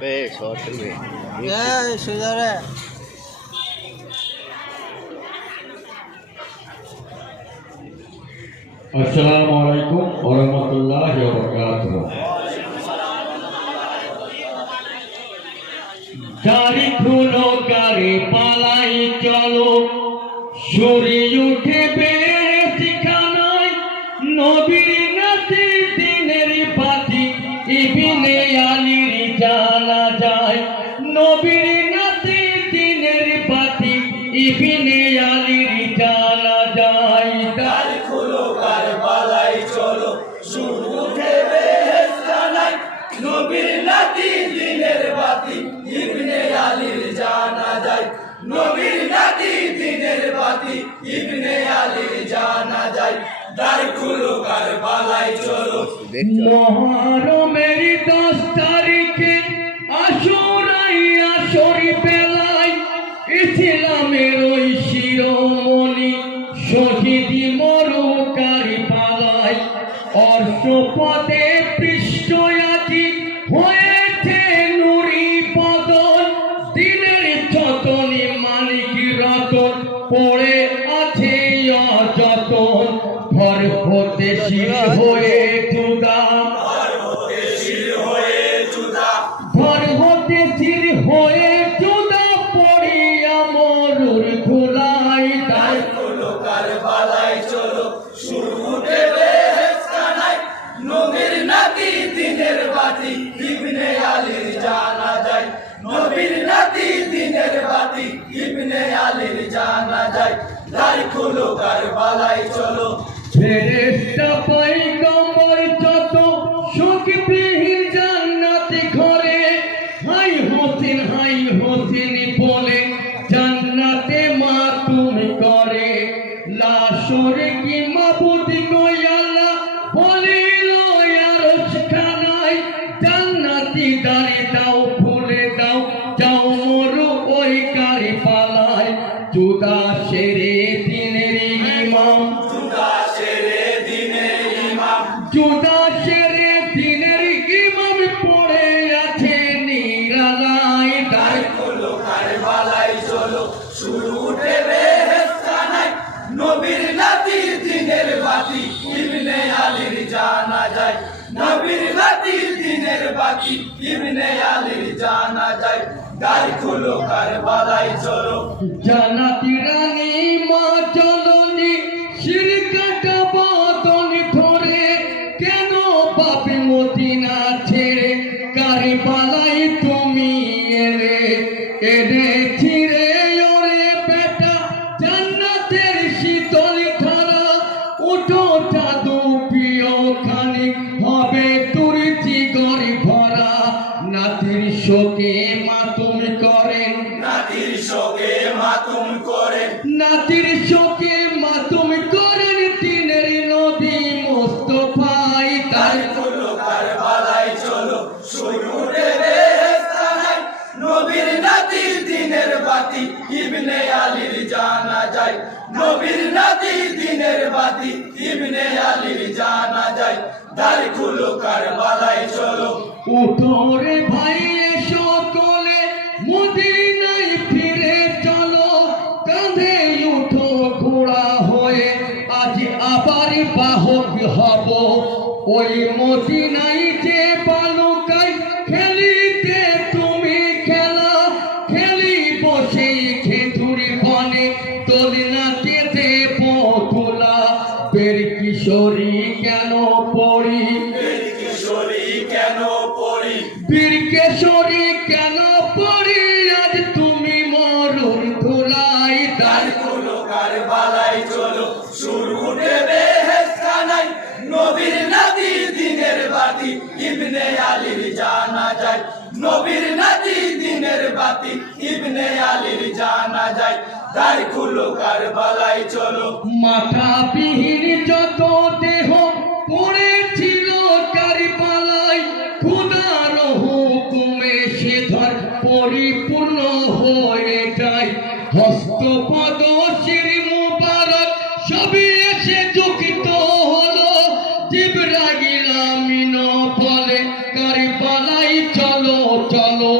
বেশ অসুবিধে সুজারে আসসালামু আলাইকুম ওয়া রাহমাতুল্লাহি ওয়া বারাকাতুহু। গাড়ি খুলো গাড়ি পালাই চলো সূর্য উঠে বেশিখানায় নবীর নাতি দিনের বাতি ইবনে আলীর জানা যায় নবীর নাতি দিনের বাতি ইবনে আলীর জানা যায় গাড়ি খুলো কারবালায় চলো সূর্য উঠে বেহেশতানায় নবীর নাতি দিনের বাতি ইবনে আলীর জানা যায় নবীর নাতি দিনের বাতি ইবনে আলীর জানা যায় গাড়ি খুলো কারবালায় চলো মহরমের 10 তারিখে আশুরাই আসরি বেলায় ইসলামের ওই শিরোমণি শহীদ মরু কারবালায় অর্শপদে পৃষ্ঠয়াজি হয়েছে নুরি বদন দিনের যতনি মানিক রতন পড়ে আছে অযতন ভর হতে শির হয়ে জুদা ভর হতে শির হয়ে জুদা পড়িয়া মরুর ধুলাই গাড়ি খুলো কারবালায় চলো সূর্য উঠে বেহেশতানায় নবীর নাতি দিনের বাতি ইবনে আলীর জানা যায় নবীর নাতি দিনের বাতি ইবনে আলীর জানা যায় গাড়ি খুলো কারবালায় চলো ফেরেশতা পয়গম্বর যত সুখবিহীন জান্নাতি ঘরে হাই হোসেন বলে জান্নাতে মাতুম করে লাশরে কি মাবুদ কই আল্লাহ বলিল আরশ খানায় জান্নাতি দাঁড়ে দাও ফুলে দাও যাও মরু ওই কারবালায় জুদা সেরে দিনের ইমাম জুদা সেরে দিনের ইমাম পড়ে আছে নিরালায় গাড়ি খুলো কারবালায় চলো সূর্য উঠে বেহেশতানায় নবীর নাতি দিনের বাতি ইবনে আলীর জানা যায় নবীর নাতি দিনের বাতি ইবনে আলীর জানা যায় গাড়ি খুলো কারবালায় চলো জান্নাতি রানী মা চলনি শিরকাটা বদন ধরে কেন পাপি মদিনা ছেড়ে কারবালায় তুমি এলে ছিড়ে ওরে বেটা জান্নাতের শীতল ধারা উঠো জাদু প্রিয় খানিক হবে তোর জিগর ভরা নাতির শোকে মাতুম করেন নাতির শোকে মাতুম করেন দিনের নবী মুস্তাফাই তার গাড়ি খুলো কারবালায় চলো সূর্য উঠে বেহেশতানায় নবীর নাতি দিনের বাতি ইবনে আলীর জানা যায় নবীর নাতি দিনের বাতি ইবনে আলীর জানা যায় গাড়ি খুলো কারবালায় চলো উঠো রে ভাই সকলে মদিনায় ফিরে চলো কাঁধে উঠো ঘোড়া হয়ে আজ আবার বাহক হব ওই মদিনায় যে বালুকায় খেলিতে তুমি খেলা খেলি বসে খেজুরি বনে দোলনাতে পুতুলা বের কিশোরী কেন পড়ি বীর কেশরী কেন পড়ি আজ তুমি মরুর ধুলাই গাড়ি খুলো কারবালায় চলো সূর্য উঠে বেহেশতানায় নবীর নাতি দিনের বাতি ইবনে আলীর জানা যায় নবীর নাতি দিনের বাতি ইবনে আলীর জানা যায় গাড়ি খুলো কারবালায় চলো মাথা বিহীন যত দেহ পড়েছিল কারবালায় খোদার হুকুমে সে পরিপূর্ণ হয়ে যায়। হস্তপদ শির মুবারক সবই এসে যুক্ত হলো। জিবরাইল আমিন বলে কারবালায় চলো চলো,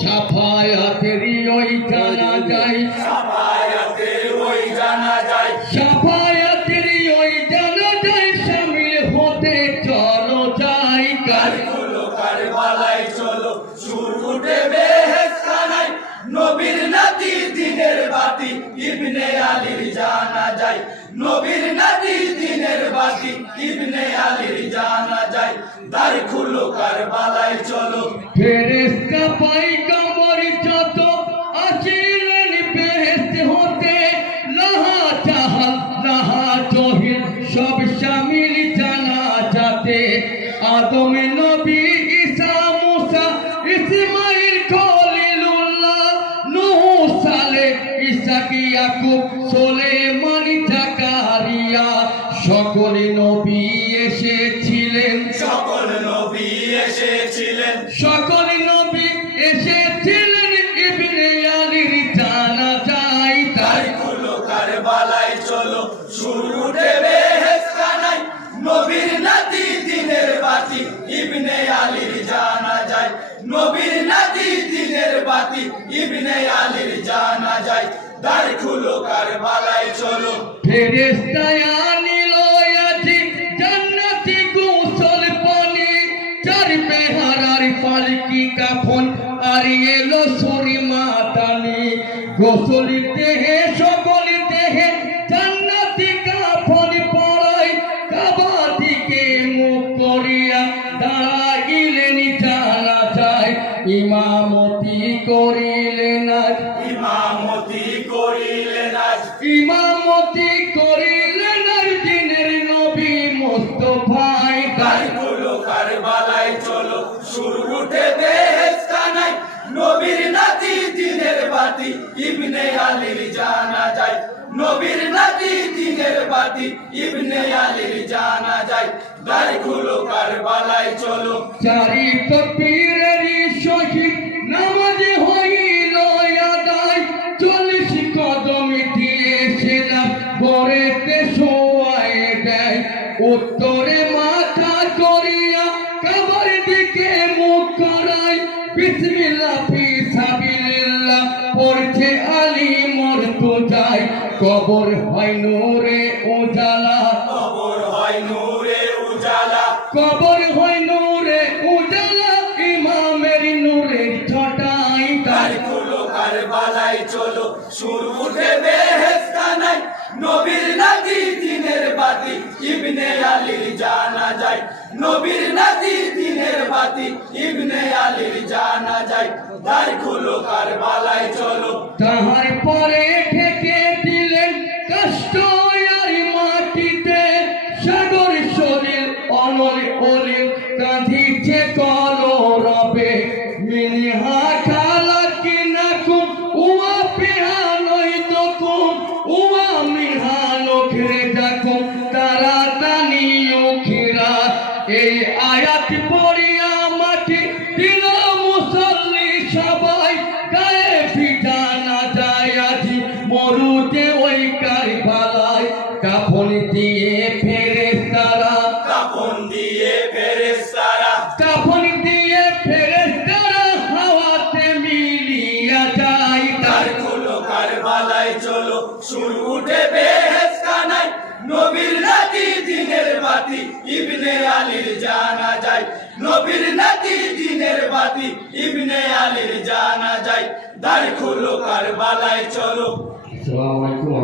সাফায়াতের ওই জানা যায়, সাফায়াতের ওই জানা যায়, সাফায়াতের ওই জানা যায়, শামিল হতে চলো যাই। কারগুলো কারবালায় চলো, সুর উঠে বেহেশখানায়, নবীর নাতি দিনের বাতি ইবনে আলীর জানা যায়, নবীর নাতি দিনের বাতি ইবনে আলীর জানা যায়। দ্বার খুলো কারবালায় চলো, ফেরেশতা পয়গম্বর যত আসিলেন বেহেশত হতে, লাহা জাহাল লাহা জহিল সব শামিল জানা যাতে। আদম নবী ঈসা মুসা ইসমাইল খলিলুল্লাহ নূহ সালেহ ইসহাক ইয়াকুব সুলাইমান জাকারিয়া, সকল নবী এসেছিলেন, সকল নবী এসেছিলেন, সকল নবী এসেছিলেন ইবনে আলীর জানা যায়। দ্বার খুলো কারবালায় চলো, সুর উঠে বেহেশখানায়, নবীর নাতি দিনের বাতি ইবনে আলীর জানা যায়, নবীর নাতি দিনের বাতি ইবনে আলীর জানা যায়। দ্বার খুলো কারবালায় চলো, ফেরেশতা আনিল আজি জান্নাতি গোসল পানি, চার বেহারার পালকি কাফন আর এলো সুরমা দানি। গোসল দেহে সকল দেহে জান্নাতি কাফন পরাই, কাবা দিকে মুখ করিয়া দাঁড়াইলেন জানা যায়। ইমামতি করিলেন আজ, ইমামতি করিলেন আজ, ইমামতি করিলেন আর দিনের নবী মুস্তাফায়। দ্বার খুলো কারবালায় চলো, সুর উঠে বেহেশখানায়, নবীর নাতি দিনের বাতি ইবনে আলীর জানা যায়, নবীর নাতি দিনের বাতি ইবনে আলীর জানা যায়। দ্বার খুলো কারবালায় চলো, চারি তকবীরেরই সহিত নামাজ হইল আদায়, 40 কদম দিয়ে সেনা পরেতে শোয়ায় দেয়। উত্তরে মাথা করিয়া কাবার দিকে মুখ করায়, বিসমিল্লাহ ফি সাবিলিল্লাহ পড়ছে আলী মর্তুজায়। কবর হয় নূরে উজালা, কবর হয় নূরে উজালা, কবর হয় নূরে উজালা, ইমামের নূরের ছটাই। দ্বার খুলো কারবালায় চলো, সুর উঠে বেহেশখানায়, নবীর নাতি দিনের বাতি ইবনে আলীর জানা যায়, নবীর নাতি দিনের বাতি ইবনে আলীর জানা যায়। দ্বার খুলো কারবালায় চলো, তাহার পরে ঠেকে দিলেন কষ্ট আর মাটিতে, সাগর সলিল অনল অলিল কাঁদিছে কলরবে। মিনহা খালাকিনাকুম ওয়া ফিহা নুঈদুকুম ওয়া মিনহা নুখরিজুকুম তারাতানি উখরা। এই আয়াত পড়িয়া মাটি দিল মুসল্লি সবাই, গায়ে ফিটা না যায় আজি মরুতে ওই কারবালায়। কাফন দিয়ে ফেরেশতারা, কাফন দিয়ে ফেরেশতারা, কাফন দিয়ে ফেরেশতারা হাওয়াতে মিলিয়া যায়। দ্বার খুলো কারবালায় চলো, সুর উঠে বেহেশখানায়, নবীর নাতি দিনের বাতি ইবনে আলীর জানা যায়, নবীর নাতি দিনের বাতি ইবনে আলীর জানা যায়। দ্বার খুলো কারবালায় চলো, আসসালামু আলাইকুম।